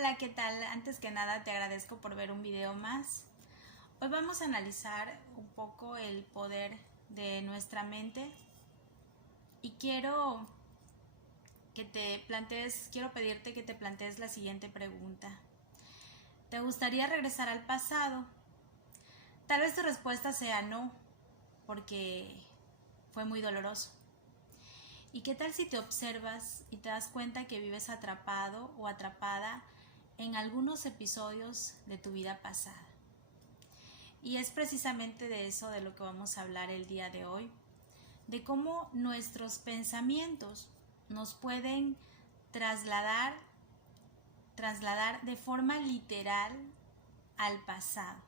Hola, ¿qué tal? Antes que nada te agradezco por ver un video más. Hoy vamos a analizar un poco el poder de nuestra mente y quiero pedirte que te plantees la siguiente pregunta. ¿Te gustaría regresar al pasado? Tal vez tu respuesta sea no, porque fue muy doloroso. ¿Y qué tal si te observas y te das cuenta que vives atrapado o atrapada en algunos episodios de tu vida pasada? Y es precisamente de eso de lo que vamos a hablar el día de hoy, de cómo nuestros pensamientos nos pueden trasladar de forma literal al pasado,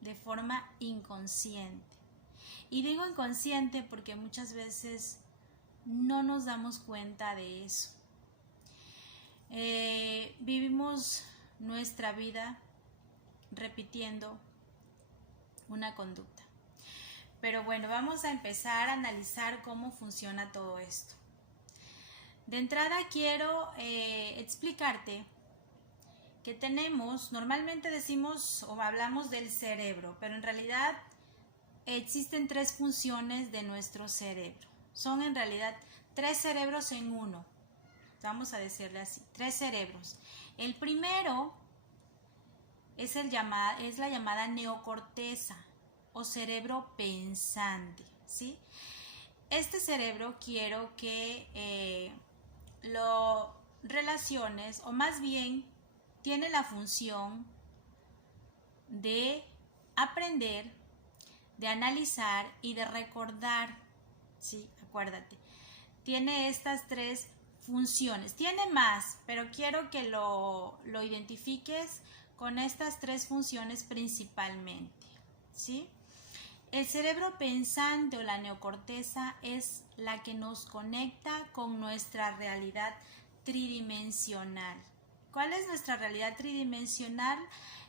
de forma inconsciente. Y digo inconsciente porque muchas veces no nos damos cuenta de eso. Vivimos nuestra vida repitiendo una conducta. Pero bueno, vamos a empezar a analizar cómo funciona todo esto. De entrada quiero explicarte que normalmente decimos o hablamos del cerebro, pero en realidad existen tres funciones de nuestro cerebro. Son en realidad tres cerebros en uno. Vamos a decirle así, tres cerebros. El primero es la llamada neocorteza o cerebro pensante, ¿sí? Este cerebro quiero que lo relaciones, o más bien tiene la función de aprender, de analizar y de recordar, ¿sí? Acuérdate, tiene estas tres funciones. Tiene más, pero quiero que lo identifiques con estas tres funciones principalmente, ¿sí? El cerebro pensante o la neocorteza es la que nos conecta con nuestra realidad tridimensional. ¿Cuál es nuestra realidad tridimensional?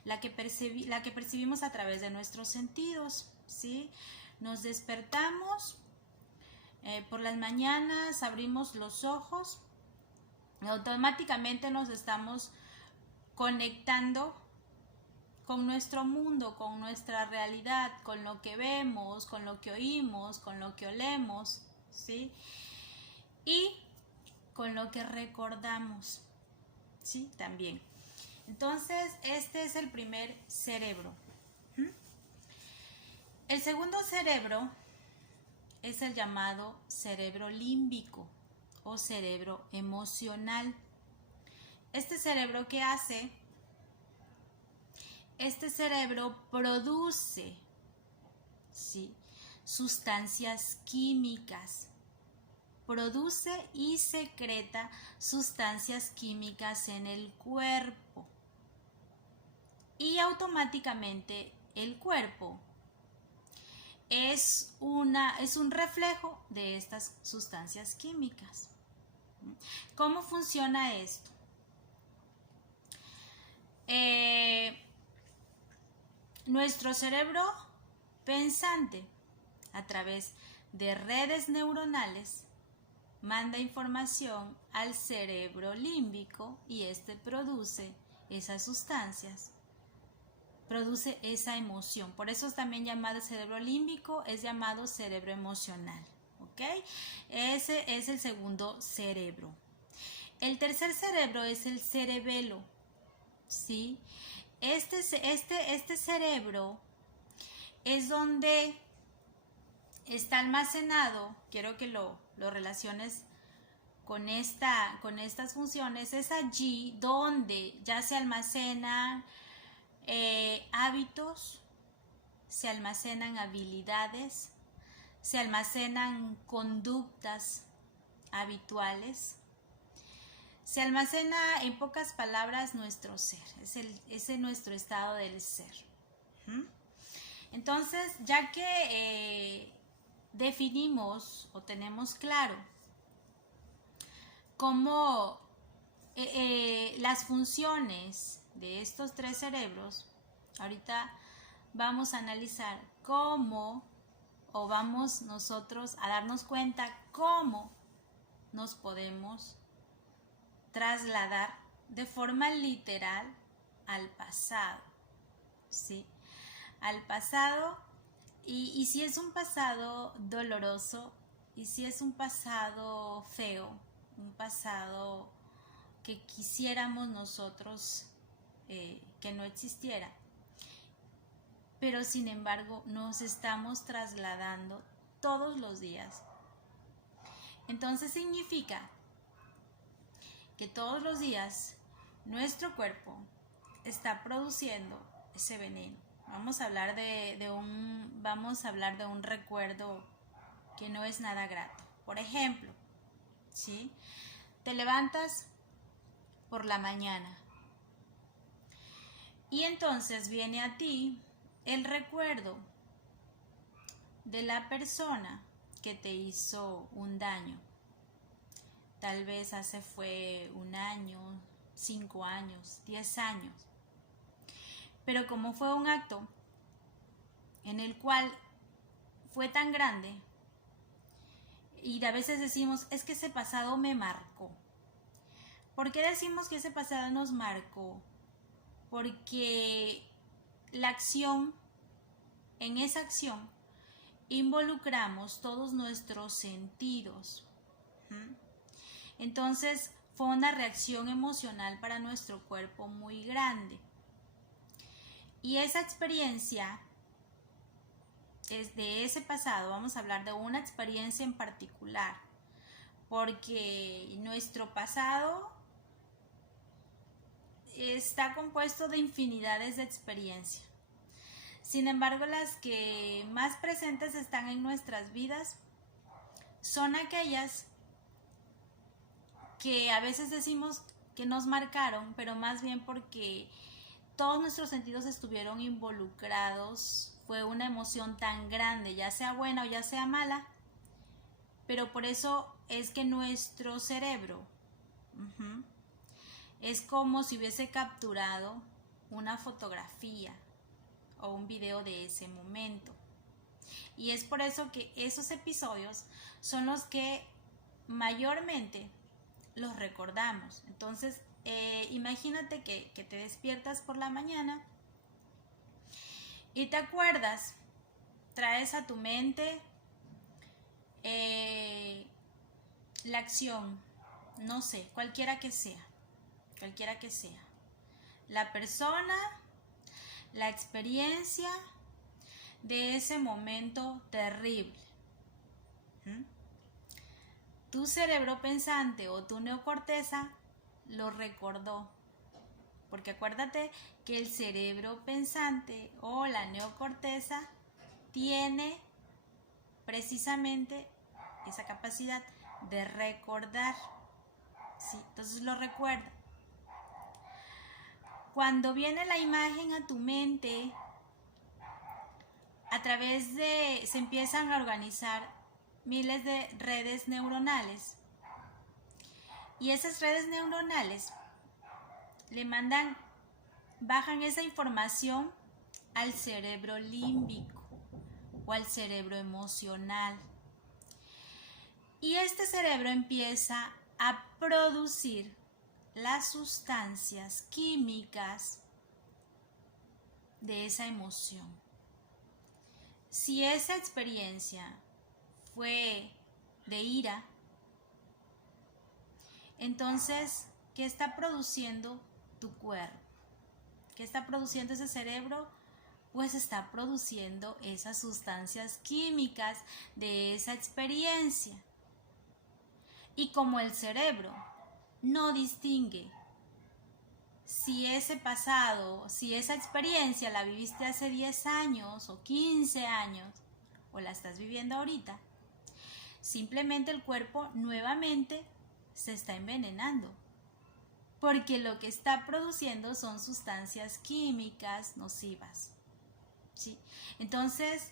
La que percibimos a través de nuestros sentidos, ¿sí? Nos despertamos por las mañanas, abrimos los ojos, automáticamente nos estamos conectando con nuestro mundo, con nuestra realidad, con lo que vemos, con lo que oímos, con lo que olemos, ¿sí? Y con lo que recordamos, ¿sí? También. Entonces, este es el primer cerebro. El segundo cerebro es el llamado cerebro límbico o cerebro emocional. Este cerebro, ¿qué hace? Este cerebro produce, ¿sí?, sustancias químicas, produce y secreta sustancias químicas en el cuerpo. Y automáticamente el cuerpo es un reflejo de estas sustancias químicas. ¿Cómo funciona esto? Nuestro cerebro pensante, a través de redes neuronales, manda información al cerebro límbico y este produce esas sustancias, produce esa emoción. Por eso es también llamado cerebro límbico, es llamado cerebro emocional, ¿ok? Ese es el segundo cerebro. El tercer cerebro es el cerebelo, ¿sí? Este cerebro es donde está almacenado, quiero que lo relaciones con estas funciones, es allí donde ya se almacenan hábitos, se almacenan habilidades, se almacenan conductas habituales. Se almacena, en pocas palabras, nuestro ser, es nuestro estado del ser. Entonces, ya que definimos o tenemos claro cómo las funciones de estos tres cerebros, ahorita vamos a analizar cómo, o vamos nosotros a darnos cuenta cómo nos podemos trasladar de forma literal al pasado, ¿sí? Al pasado, y si es un pasado doloroso, y si es un pasado feo, un pasado que quisiéramos nosotros que no existiera, pero sin embargo nos estamos trasladando todos los días. Entonces significa que todos los días nuestro cuerpo está produciendo ese veneno. Vamos a hablar de un recuerdo que no es nada grato. Por ejemplo, ¿sí? Te levantas por la mañana y entonces viene a ti el recuerdo de la persona que te hizo un daño. Tal vez hace fue 1 año, 5 años, 10 años. Pero como fue un acto en el cual fue tan grande, y a veces decimos, es que ese pasado me marcó. ¿Por qué decimos que ese pasado nos marcó? Porque la acción, en esa acción, involucramos todos nuestros sentidos. Entonces fue una reacción emocional para nuestro cuerpo muy grande. Y esa experiencia es de ese pasado. Vamos a hablar de una experiencia en particular, porque nuestro pasado está compuesto de infinidades de experiencias. Sin embargo, las que más presentes están en nuestras vidas son aquellas que a veces decimos que nos marcaron, pero más bien porque todos nuestros sentidos estuvieron involucrados. Fue una emoción tan grande, ya sea buena o ya sea mala, pero por eso es que nuestro cerebro es como si hubiese capturado una fotografía o un video de ese momento. Y es por eso que esos episodios son los que mayormente los recordamos. Entonces, imagínate que te despiertas por la mañana y te acuerdas, traes a tu mente la acción, no sé, cualquiera que sea, la persona, la experiencia de ese momento terrible. Tu cerebro pensante o tu neocorteza lo recordó, porque acuérdate que el cerebro pensante o la neocorteza tiene precisamente esa capacidad de recordar, ¿sí? Entonces lo recuerda. Cuando viene la imagen a tu mente, se empiezan a organizar miles de redes neuronales, y esas redes neuronales bajan esa información al cerebro límbico o al cerebro emocional, y este cerebro empieza a producir las sustancias químicas de esa emoción. Si esa experiencia fue de ira, entonces, ¿qué está produciendo tu cuerpo? ¿Qué está produciendo ese cerebro? Pues está produciendo esas sustancias químicas de esa experiencia. Y como el cerebro no distingue si ese pasado, si esa experiencia la viviste hace 10 años o 15 años o la estás viviendo ahorita, simplemente el cuerpo nuevamente se está envenenando, porque lo que está produciendo son sustancias químicas nocivas, ¿sí? Entonces,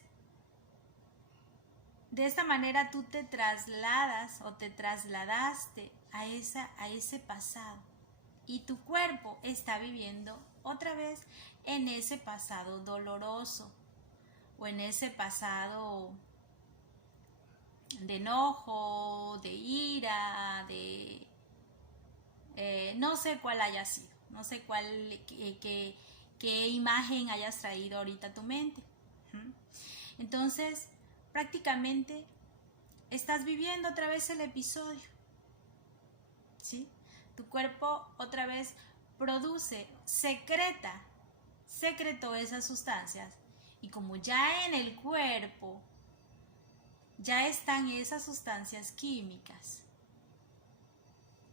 de esta manera tú te trasladas o te trasladaste a ese pasado, y tu cuerpo está viviendo otra vez en ese pasado doloroso o en ese pasado de enojo, de ira, No sé cuál haya sido, no sé qué imagen hayas traído ahorita a tu mente. Entonces, prácticamente estás viviendo otra vez el episodio, ¿sí? Tu cuerpo otra vez secretó esas sustancias, y como ya en el cuerpo ya están esas sustancias químicas,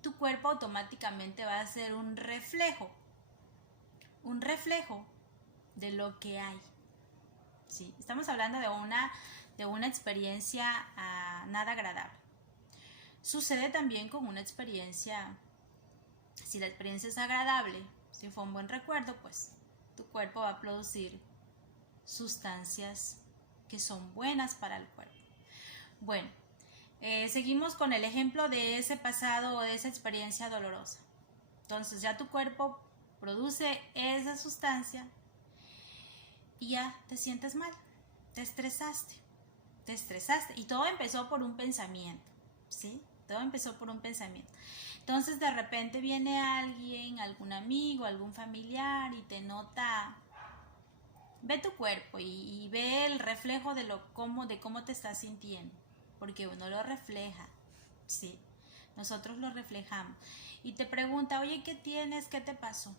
tu cuerpo automáticamente va a hacer un reflejo de lo que hay, ¿sí? Estamos hablando de una experiencia nada agradable. Sucede también con una experiencia, si la experiencia es agradable, si fue un buen recuerdo, pues tu cuerpo va a producir sustancias que son buenas para el cuerpo. Bueno, seguimos con el ejemplo de ese pasado o de esa experiencia dolorosa. Entonces ya tu cuerpo produce esa sustancia y ya te sientes mal, te estresaste. Y todo empezó por un pensamiento, ¿sí? Todo empezó por un pensamiento. Entonces de repente viene alguien, algún amigo, algún familiar y te nota, ve tu cuerpo y ve el reflejo de cómo te estás sintiendo, porque uno lo refleja, ¿sí? Nosotros lo reflejamos. Y te pregunta, oye, ¿qué tienes? ¿Qué te pasó?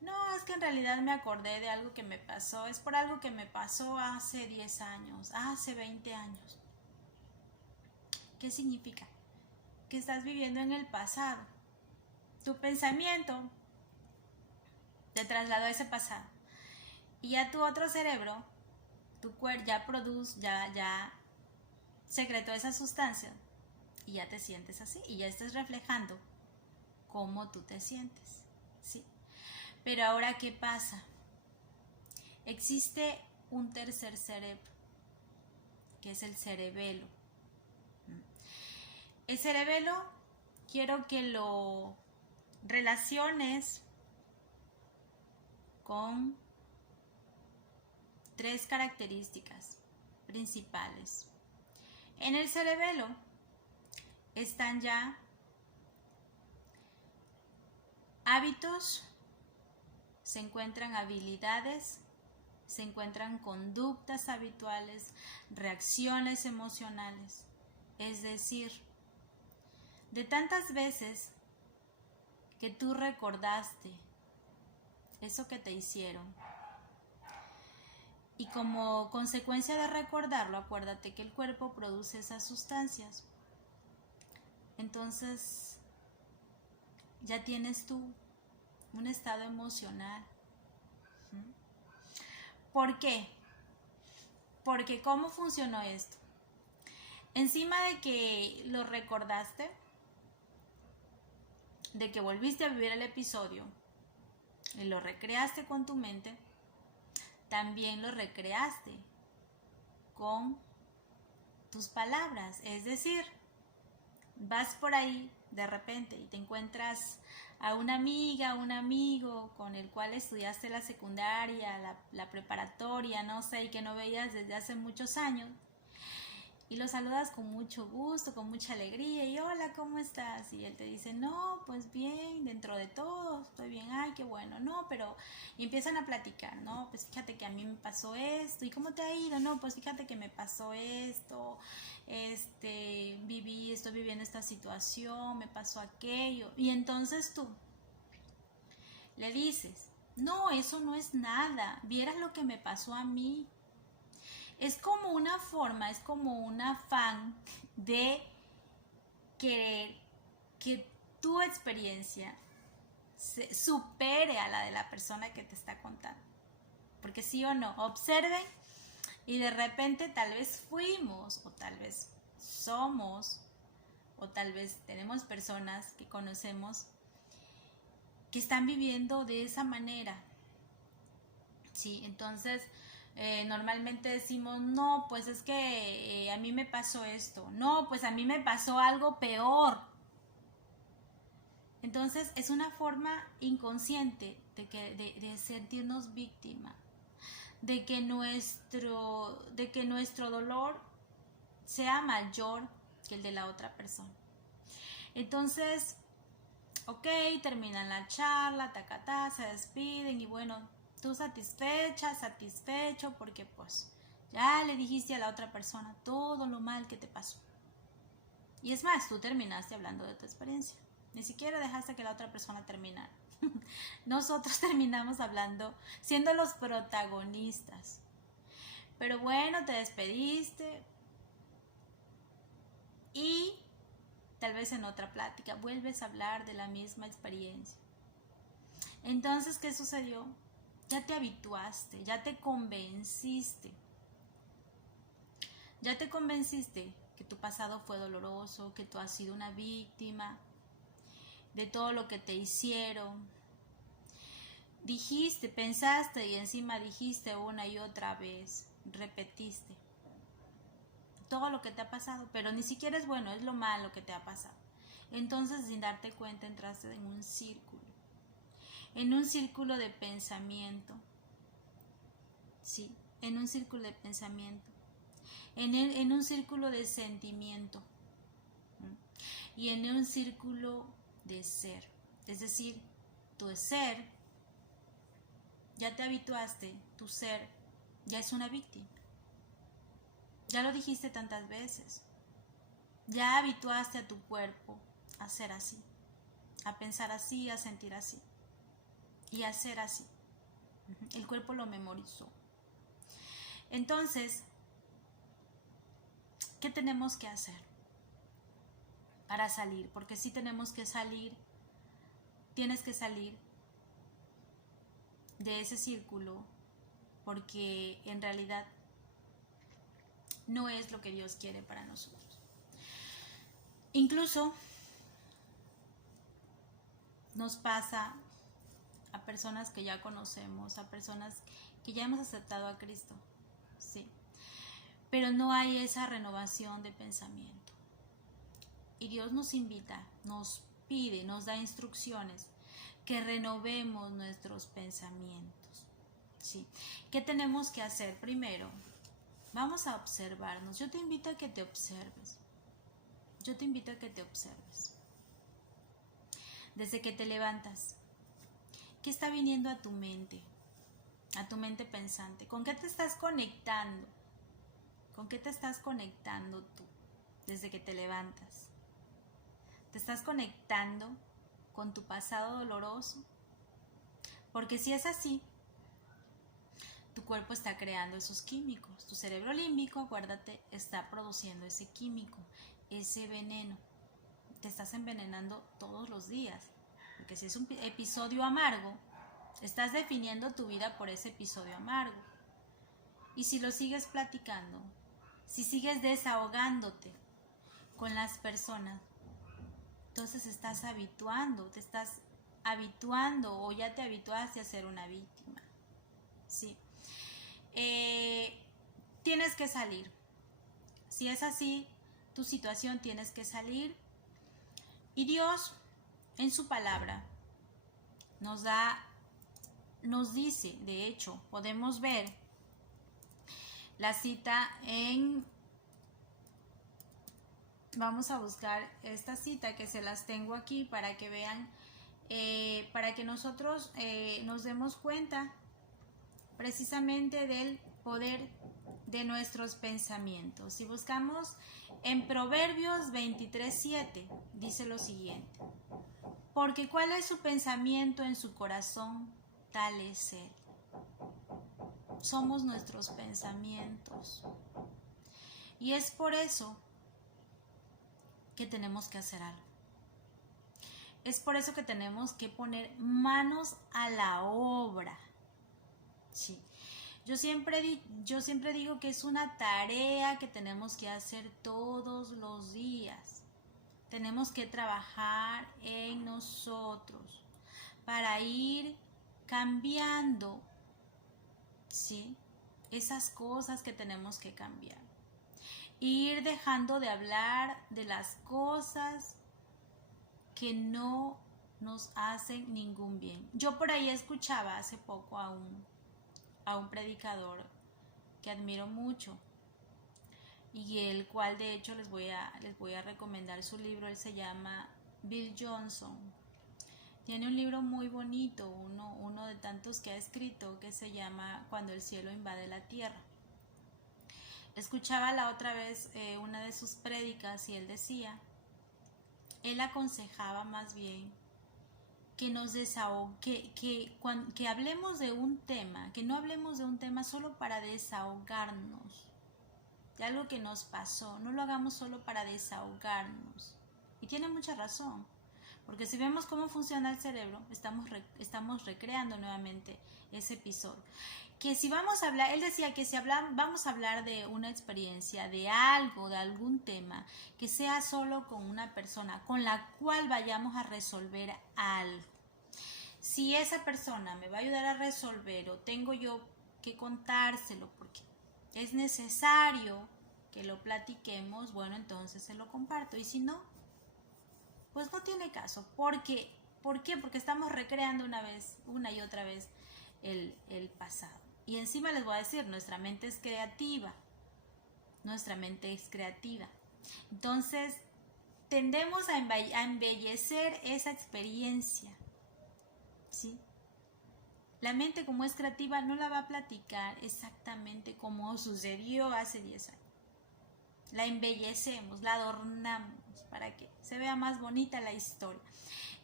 No, es que en realidad me acordé de algo que me pasó. Es por algo que me pasó hace 10 años, hace 20 años. ¿Qué significa? Que estás viviendo en el pasado. Tu pensamiento te trasladó a ese pasado. Y ya tu otro cerebro, tu cuerpo ya secretó esa sustancia y ya te sientes así. Y ya estás reflejando cómo tú te sientes, ¿sí? Pero ahora, ¿qué pasa? Existe un tercer cerebro, que es el cerebelo. El cerebelo quiero que lo relaciones con 3 características principales. En el cerebelo están ya hábitos, se encuentran habilidades, se encuentran conductas habituales, reacciones emocionales. Es decir, de tantas veces que tú recordaste eso que te hicieron, y como consecuencia de recordarlo, acuérdate que el cuerpo produce esas sustancias. Entonces, ya tienes tú un estado emocional. ¿Por qué? Porque ¿cómo funcionó esto? Encima de que lo recordaste, de que volviste a vivir el episodio y lo recreaste con tu mente, también lo recreaste con tus palabras. Es decir, vas por ahí de repente y te encuentras a una amiga, un amigo con el cual estudiaste la secundaria, la preparatoria, no sé, y que no veías desde hace muchos años, y lo saludas con mucho gusto, con mucha alegría, y hola, ¿cómo estás? Y él te dice, no, pues bien, dentro de todo, estoy bien, ay, qué bueno, no, pero, y empiezan a platicar, no, pues fíjate que a mí me pasó esto, ¿y cómo te ha ido? No, pues fíjate que me pasó esto, estoy viviendo esta situación, me pasó aquello, y entonces tú le dices, no, eso no es nada, vieras lo que me pasó a mí. Es como una forma, es como un afán de querer que tu experiencia se supere a la de la persona que te está contando. Porque sí o no, observen, y de repente tal vez fuimos, o tal vez somos, o tal vez tenemos personas que conocemos que están viviendo de esa manera. Sí, entonces normalmente decimos, no, pues es que a mí me pasó esto, no, pues a mí me pasó algo peor. Entonces es una forma inconsciente de sentirnos víctima, de que nuestro dolor sea mayor que el de la otra persona. Entonces, Ok, terminan la charla, tacatá, se despiden y bueno, tú satisfecha, satisfecho porque pues ya le dijiste a la otra persona todo lo mal que te pasó. Y es más, tú terminaste hablando de tu experiencia. Ni siquiera dejaste que la otra persona terminara. Nosotros terminamos hablando, siendo los protagonistas. Pero bueno, te despediste y tal vez en otra plática vuelves a hablar de la misma experiencia. Entonces, ¿qué sucedió? Ya te habituaste, ya te convenciste. Ya te convenciste que tu pasado fue doloroso, que tú has sido una víctima de todo lo que te hicieron. Dijiste, pensaste y encima dijiste una y otra vez, repetiste todo lo que te ha pasado, pero ni siquiera es bueno, es lo malo que te ha pasado. Entonces, sin darte cuenta, entraste en un círculo de pensamiento, sí, en un círculo de pensamiento, en un círculo de sentimiento y en un círculo de ser. Es decir, tu ser, ya te habituaste, tu ser ya es una víctima. Ya lo dijiste tantas veces. Ya habituaste a tu cuerpo a ser así, a pensar así, a sentir así y a ser así. El cuerpo lo memorizó. Entonces, ¿qué tenemos que hacer para salir? Porque sí tenemos que salir, tienes que salir de ese círculo, porque en realidad no es lo que Dios quiere para nosotros. Incluso nos pasa a personas que ya conocemos, a personas que ya hemos aceptado a Cristo, sí, pero no hay esa renovación de pensamiento. Y Dios nos invita, nos pide, nos da instrucciones que renovemos nuestros pensamientos, sí. ¿Qué tenemos que hacer? Primero, vamos a observarnos. Yo te invito a que te observes. Yo te invito a que te observes. Desde que te levantas, ¿qué está viniendo a tu mente pensante? ¿Con qué te estás conectando? ¿Con qué te estás conectando tú desde que te levantas? ¿Te estás conectando con tu pasado doloroso? Porque si es así, tu cuerpo está creando esos químicos. Tu cerebro límbico, acuérdate, está produciendo ese químico, ese veneno. Te estás envenenando todos los días. Porque si es un episodio amargo, estás definiendo tu vida por ese episodio amargo. Y si lo sigues platicando, si sigues desahogándote con las personas, entonces estás te estás habituando o ya te habituaste a ser una víctima. Sí. Tienes que salir. Si es así tu situación, tienes que salir. Y Dios, en su palabra, nos dice, de hecho, podemos ver la cita vamos a buscar esta cita que se las tengo aquí para que vean, para que nosotros nos demos cuenta precisamente del poder de nuestros pensamientos. Si buscamos en Proverbios 23:7, dice lo siguiente: porque cuál es su pensamiento en su corazón, tal es él. Somos nuestros pensamientos. Y es por eso que tenemos que hacer algo. Es por eso que tenemos que poner manos a la obra. Sí. Yo siempre digo que es una tarea que tenemos que hacer todos los días. Tenemos que trabajar en nosotros para ir cambiando, ¿sí?, esas cosas que tenemos que cambiar. Ir dejando de hablar de las cosas que no nos hacen ningún bien. Yo por ahí escuchaba hace poco a un predicador que admiro mucho y el cual de hecho les voy a recomendar su libro. Él se llama Bill Johnson. Tiene un libro muy bonito, uno de tantos que ha escrito, que se llama Cuando el cielo invade la tierra. Escuchaba la otra vez una de sus prédicas y él aconsejaba más bien que nos que hablemos de un tema, que no hablemos de un tema solo para desahogarnos de algo que nos pasó, no lo hagamos solo para desahogarnos. Y tiene mucha razón, porque si vemos cómo funciona el cerebro, estamos recreando nuevamente ese episodio. Que si vamos a hablar, él decía que si vamos a hablar de una experiencia, de algo, de algún tema, que sea solo con una persona con la cual vayamos a resolver algo. Si esa persona me va a ayudar a resolver o tengo yo que contárselo porque es necesario que lo platiquemos, bueno, entonces se lo comparto. Y si no, pues no tiene caso. ¿Por qué? Porque estamos recreando una y otra vez el pasado. Y encima les voy a decir, nuestra mente es creativa. Entonces, tendemos a embellecer esa experiencia, ¿sí? La mente, como es creativa, no la va a platicar exactamente como sucedió hace 10 años. La embellecemos, la adornamos para que se vea más bonita la historia.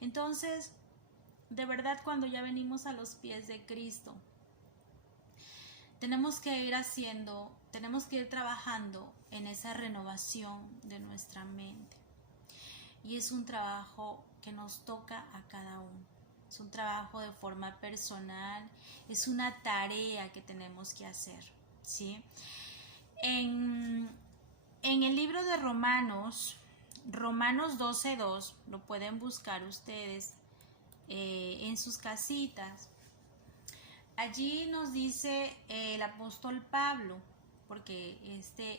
Entonces, de verdad, cuando ya venimos a los pies de Cristo, tenemos que ir trabajando en esa renovación de nuestra mente. Y es un trabajo que nos toca a cada uno. Es un trabajo de forma personal, es una tarea que tenemos que hacer, ¿sí? En el libro de Romanos 12:2, lo pueden buscar ustedes en sus casitas. Allí nos dice el apóstol Pablo, porque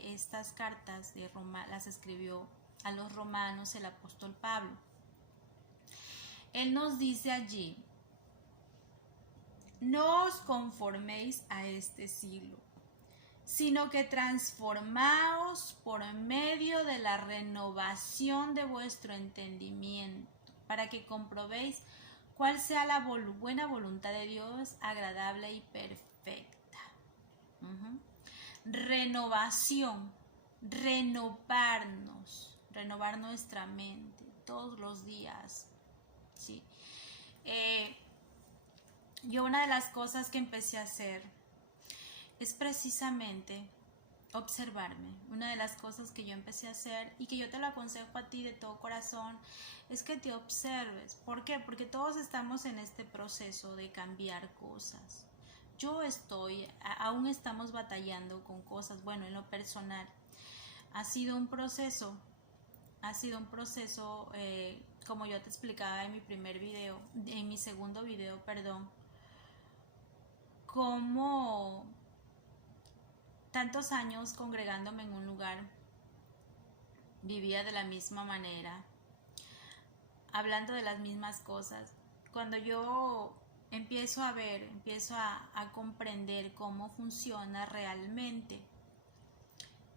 estas cartas de Roma las escribió a los romanos el apóstol Pablo. Él nos dice allí: no os conforméis a este siglo, sino que transformaos por medio de la renovación de vuestro entendimiento, para que comprobéis cuál sea la buena voluntad de Dios, agradable y perfecta. Renovación, renovar nuestra mente todos los días, ¿sí? Yo una de las cosas que empecé a hacer es precisamente observarme. Una de las cosas que yo empecé a hacer y que yo te lo aconsejo a ti de todo corazón es que te observes. ¿Por qué? Porque todos estamos en este proceso de cambiar cosas. Aún estamos batallando con cosas. Bueno, en lo personal ha sido un proceso, como yo te explicaba en mi segundo video, como tantos años congregándome en un lugar, vivía de la misma manera, hablando de las mismas cosas. Cuando yo empiezo a comprender cómo funciona realmente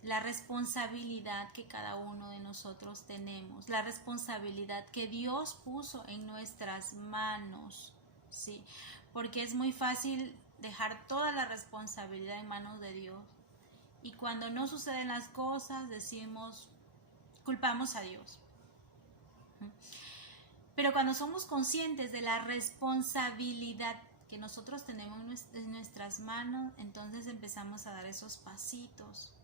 la responsabilidad que cada uno de nosotros tenemos, la responsabilidad que Dios puso en nuestras manos, ¿sí? Porque es muy fácil dejar toda la responsabilidad en manos de Dios. Y cuando no suceden las cosas, culpamos a Dios. Pero cuando somos conscientes de la responsabilidad que nosotros tenemos en nuestras manos, entonces empezamos a dar esos pasitos,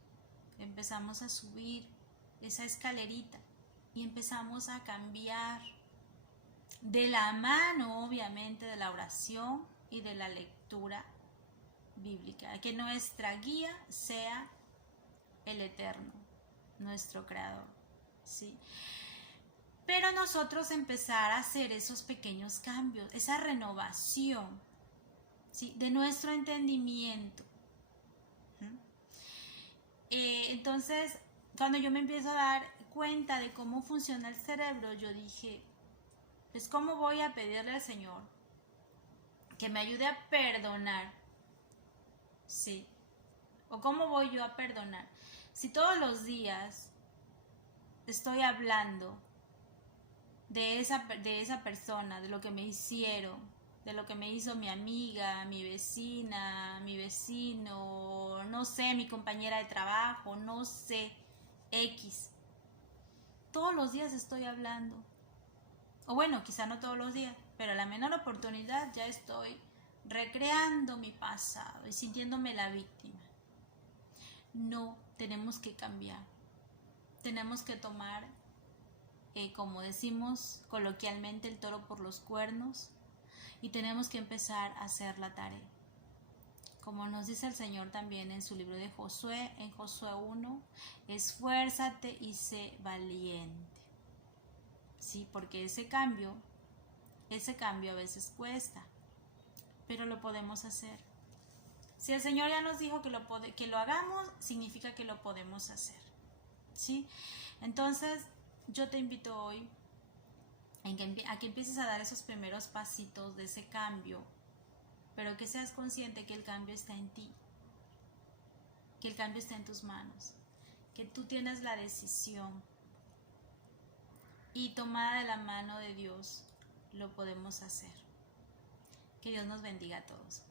empezamos a subir esa escalerita y empezamos a cambiar de la mano, obviamente, de la oración y de la lectura bíblica, que nuestra guía sea el Eterno, nuestro Creador, ¿sí? Pero nosotros empezar a hacer esos pequeños cambios, esa renovación, ¿sí?, de nuestro entendimiento. Entonces, cuando yo me empiezo a dar cuenta de cómo funciona el cerebro, yo dije, pues ¿cómo voy a pedirle al Señor que me ayude a perdonar? Sí. ¿O cómo voy yo a perdonar? Si todos los días estoy hablando de esa persona, de lo que me hicieron, de lo que me hizo mi amiga, mi vecina, mi vecino, no sé, mi compañera de trabajo, no sé, X. Todos los días estoy hablando. O bueno, quizá no todos los días, pero a la menor oportunidad ya estoy recreando mi pasado y sintiéndome la víctima. No, tenemos que cambiar. Tenemos que tomar, como decimos coloquialmente, el toro por los cuernos y tenemos que empezar a hacer la tarea. Como nos dice el Señor también en su libro de Josué, en Josué 1, esfuérzate y sé valiente. Sí, porque ese cambio a veces cuesta, pero lo podemos hacer. Si el Señor ya nos dijo que lo hagamos, significa que lo podemos hacer. ¿Sí? Entonces, yo te invito hoy a que empieces a dar esos primeros pasitos de ese cambio, pero que seas consciente que el cambio está en ti, que el cambio está en tus manos, que tú tienes la decisión y tomada de la mano de Dios lo podemos hacer. Que Dios nos bendiga a todos.